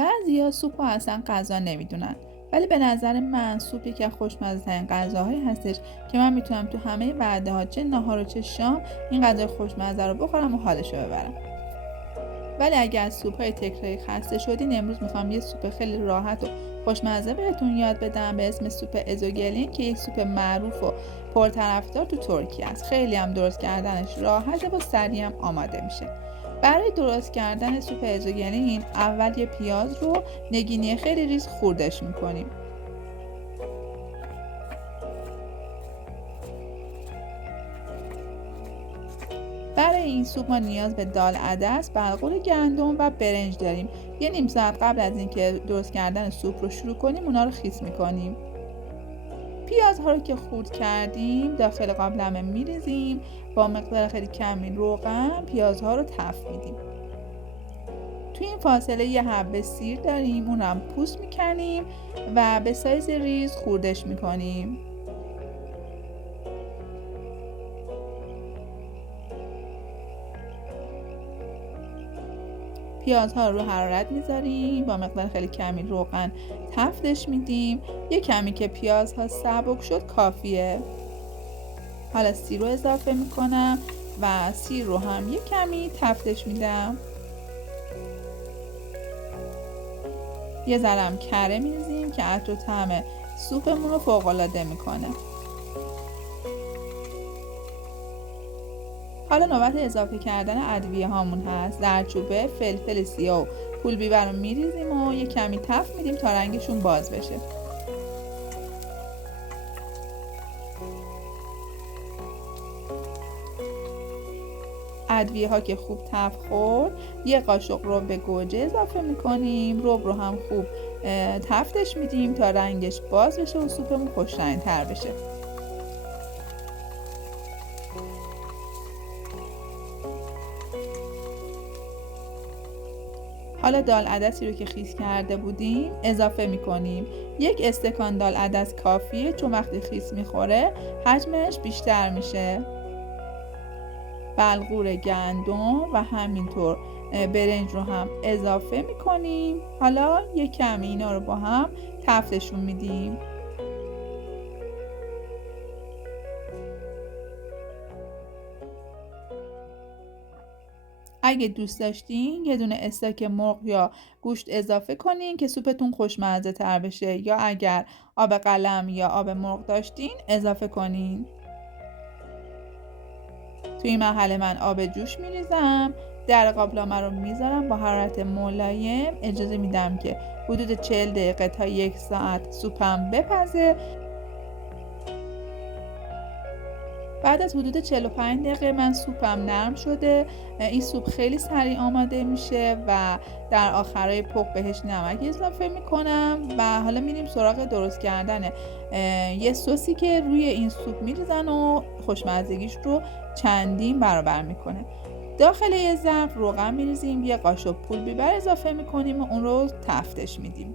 بعضیا سوپ رو اصلا غذا نمیدونن، ولی به نظر من سوپ یکی از خوشمزه‌ترین غذاهایی هستش که من میتونم تو همه وعده‌ها، چه ناهار و چه شام، این غذای خوشمزه رو بخورم و حالش رو ببرم. ولی اگر از سوپ‌های تکراری خسته شدین، امروز میخوام یه سوپ خیلی راحت و خوشمزه بهتون یاد بدم به اسم سوپ ازوگلین که یک سوپ معروف و پرطرفدار تو ترکیه است. خیلی هم درست کردنش راحته و سریع هم آماده میشه. برای درست کردن سوپ ازوگلین اول یه پیاز رو نگینی خیلی ریز خوردش میکنیم. برای این سوپ ما نیاز به دال عدس، بلغور گندم و برنج داریم. یه نیم ساعت قبل از اینکه درست کردن سوپ رو شروع کنیم اونا رو خیس میکنیم. پیازها رو که خورد کردیم داخل قابلمه میریزیم، با مقدار خیلی کمی روغن پیازها رو تفت میدیم. توی این فاصله یه حبه سیر داریم، اون رو هم پوست میکنیم و به سایز ریز خوردش میکنیم. پیازها رو حرارت میذاریم، با مقدار خیلی کمی روغن تفتش میدیم. یه کمی که پیازها سبک شد کافیه. حالا سیر رو اضافه میکنم و سیر رو هم یه کمی تفتش میدم. یه ذرم کره میریزیم که عطر و طعم سوپمون رو فوق العاده میکنه. حالا نوبت اضافه کردن ادویه هامون هست. زردچوبه، فلفل سیاه و پول بیبر رو میریزیم و یه کمی تفت میدیم تا رنگشون باز بشه. ادویه ها که خوب تفت خورد یه قاشق رب گوجه اضافه میکنیم. رب رو هم خوب تفتش میدیم تا رنگش باز بشه و سوپمون خوش رنگ تر بشه. حالا دال عدسی رو که خیس کرده بودیم اضافه میکنیم. یک استکان دال عدس کافیه، چون وقتی خیس میخوره حجمش بیشتر میشه. بلغور گندم و همینطور برنج رو هم اضافه میکنیم. حالا یک کمی اینا رو با هم تفتشون میدیم. اگه دوست داشتین یه دونه استیک مرغ یا گوشت اضافه کنین که سوپتون خوشمزه تر بشه، یا اگر آب قلم یا آب مرغ داشتین اضافه کنین. توی این مرحله من آب جوش میریزم، در قابلمه رو میذارم با حرارت ملایم، اجازه میدم که حدود 40 دقیقه تا 1 ساعت سوپم بپزه. بعد از حدود 45 دقیقه من سوپم نرم شده. این سوپ خیلی سریع آماده میشه و در آخرای پخت بهش نمک اضافه میکنم و حالا میریم سراغ درست کردن یه سوسی که روی این سوپ میریزن و خوشمزگیش رو چندین برابر میکنه. داخل یه ظرف روغن میریزیم، یه قاشق پول بیبر اضافه میکنیم و اون رو تفتش میدیم.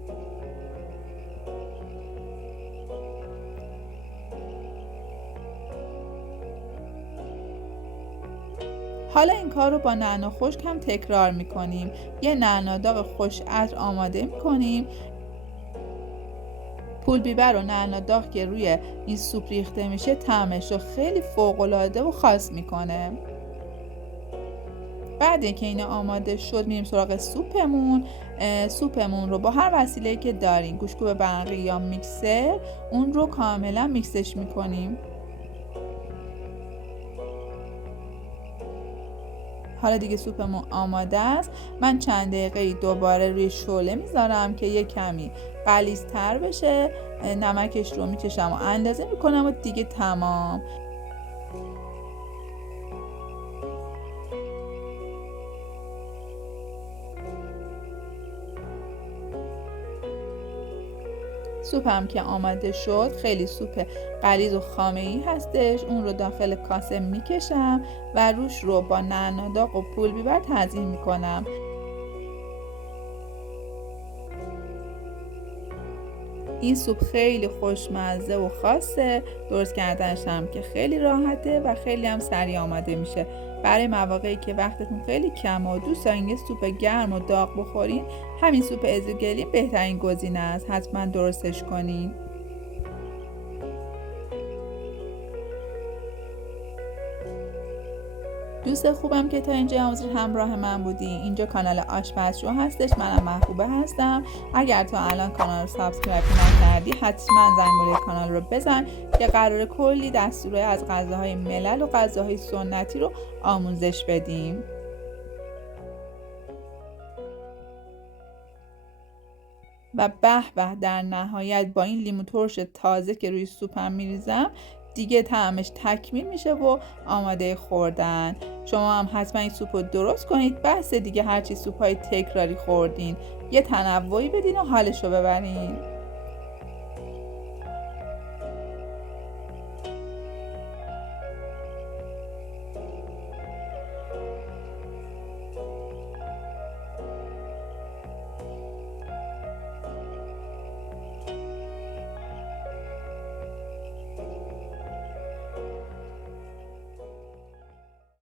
حالا این کار رو با نعنا خشک هم تکرار میکنیم. یه نعنا داغ خوش عطر آماده میکنیم. پول بیبر و نعنا داغ که روی این سوپ ریخته میشه طعمش رو خیلی فوق العاده و خاص میکنه. بعد اینکه اینا آماده شد میریم سراغ سوپمون. سوپمون رو با هر وسیله‌ای که دارین، گوشت‌کوب برقی یا میکسر، اون رو کاملا میکسش میکنیم. حالا دیگه سوپمون آماده است. من چند دقیقه دوباره روی شعله میذارم که یه کمی غلیظ‌تر بشه. نمکش رو میچشم و اندازه میکنم و دیگه تمام. سوپم که آماده شد، خیلی سوپ غلیظ و خامه‌ای هستش. اون رو داخل کاسه میکشم و روش رو با نعنا داغ و پول بیبر تزیین میکنم. این سوپ خیلی خوشمزه و خاصه. درست کردنش هم که خیلی راحته و خیلی هم سریع آماده میشه برای مواقعی که وقتتون خیلی کمه و دوست دارین یه سوپ گرم و داغ بخورین، همین سوپ ازوگلین بهترین گزینه است. حتما درستش کنین. دوست خوبم که تا اینجا همراه من بودی. اینجا کانال آشپزشو هستش، منم محبوبه هستم. اگر تا الان کانال رو سابسکرایب نکردی حتما زنگوله کانال رو بزن که قراره کلی دستورای از غذاهای ملل و غذاهای سنتی رو آموزش بدیم. و به به، در نهایت با این لیمو ترش تازه که روی سوپم میریزم دیگه طعمش تکمیل میشه و آماده خوردن. شما هم حتما این سوپ رو درست کنید. بس دیگه، هرچی سوپای تکراری خوردین یه تنوعی بدین و حالش رو ببرین.